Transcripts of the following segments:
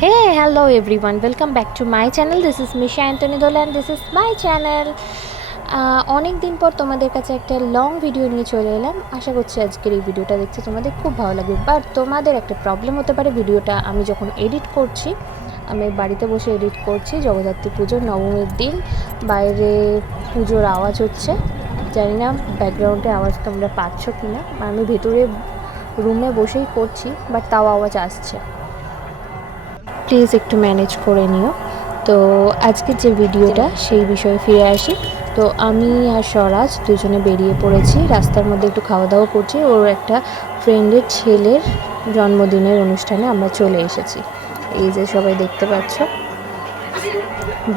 Hey, hello everyone. Welcome back to my channel. This is Misha Anthony Dola and this is my channel. অনেক দিন পর তোমাদের কাছে একটা লং ভিডিও নিয়ে চলে এলাম। আশা করছি আজকের এই ভিডিওটা দেখতে তোমাদের খুব ভালো লাগবে। বাট তোমাদের একটা প্রবলেম হতে পারে, ভিডিওটা আমি যখন এডিট করছি, আমি বাড়িতে বসে এডিট করছি জগদ্ধাত্রী পুজোর নবমীর দিন, বাইরে পুজোর আওয়াজ হচ্ছে। জানি না ব্যাকগ্রাউন্ডে আওয়াজ তোমরা পাচ্ছ কি না, আমি ভেতরে রুমে বসেই করছি, বাট তাও আওয়াজ আসছে, প্লিজ একটু ম্যানেজ করে নিও। তো আজকের যে ভিডিওটা সেই বিষয়ে ফিরে আসি। তো আমি আর স্বরাজ দুজনে বেরিয়ে পড়েছি, রাস্তার মধ্যে একটু খাওয়া দাওয়া করছি। ওর একটা ফ্রেন্ডের ছেলের জন্মদিনের অনুষ্ঠানে আমরা চলে এসেছি। এই যে সবাই দেখতে পাচ্ছ,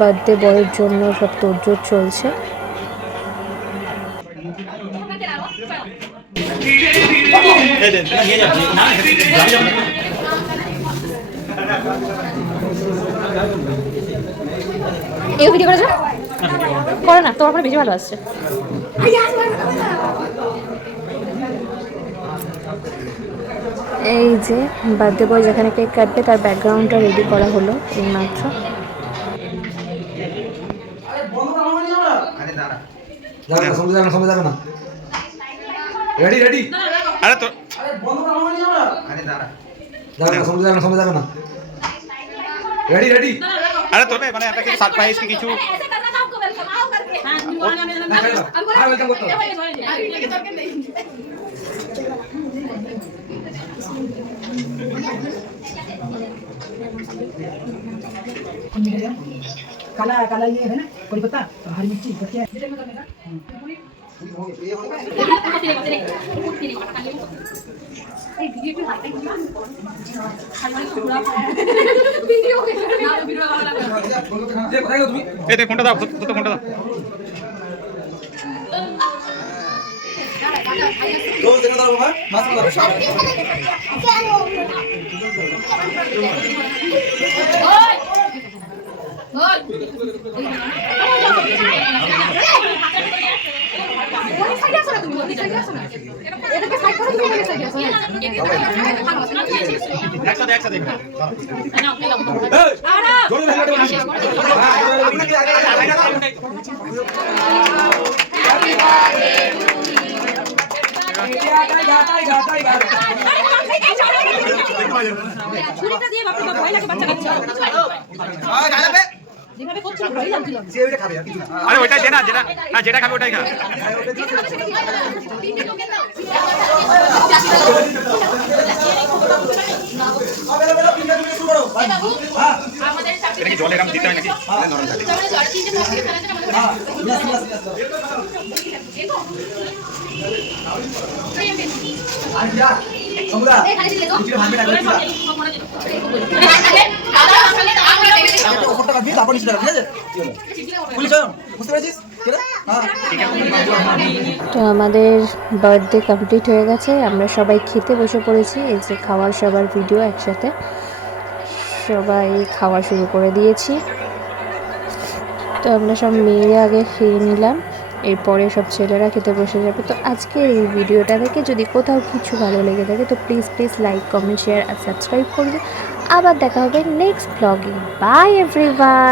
বার্থডে বয়ের জন্য সব তোড়জোড় চলছে। এই ভিডিও করেছো? করো না, তোমার পরে বেশি ভালো আসছে। এই যে বার্থডে বয় যেখানে কেক কাটবে তার ব্যাকগ্রাউন্ডটা রেডি করা হলো এই মাত্র। রেডি রেডি আরে তো আরে বন্ধ করা হয়নি আমরা আরে দাঁড়া সময় যাবে না রেডি রেডি আরে তোরে মানে একটা কিছু সারপ্রাইজ কি কিছু ওয়েলকাম করতে काला काला ये है ना कड़ी पत्ता हरी मिर्ची क्या এই দে ফোনটা দাও, তো ফোনটা দাও। रोज देखा था बाबा मास्क लगा একসাথে একসাথে जोर से लगा ছুরিটা দিয়ে বাপরে বাপ ভয় লাগে, বাচ্চা কাচ্চা যেভাবে করছিল ভয় লাগছিল। আরে ওইটাই দে না, যেটা খাবে ওটাই খা। এটা কি জলে এরকম দিতে হয় নাকি? নরম থাকে। সমুদ্র কিছু ভাঙবে না ওপরটা কাটবি তারপর নিচে ঠিক আছে পুলিশ বুঝতে পেরেছিস তো আমাদের বার্থডে কমপ্লিট হয়ে গেছে, আমরা সবাই খেতে বসে পড়েছি। এই যে খাওয়ার সবার ভিডিও একসাথে সবাই খাওয়া শুরু করে দিয়েছি। তো আমরা সব মেয়েরা আগে খেয়ে নিলাম, এরপরে সব ছেলেরা খেতে বসে যাবে। তো আজকের এই ভিডিওটা থেকে যদি কোথাও কিছু ভালো লেগে থাকে তো প্লিজ লাইক কমেন্ট শেয়ার আর সাবস্ক্রাইব করবে। আবার দেখা হবে নেক্সট ব্লগে। Bye everyone.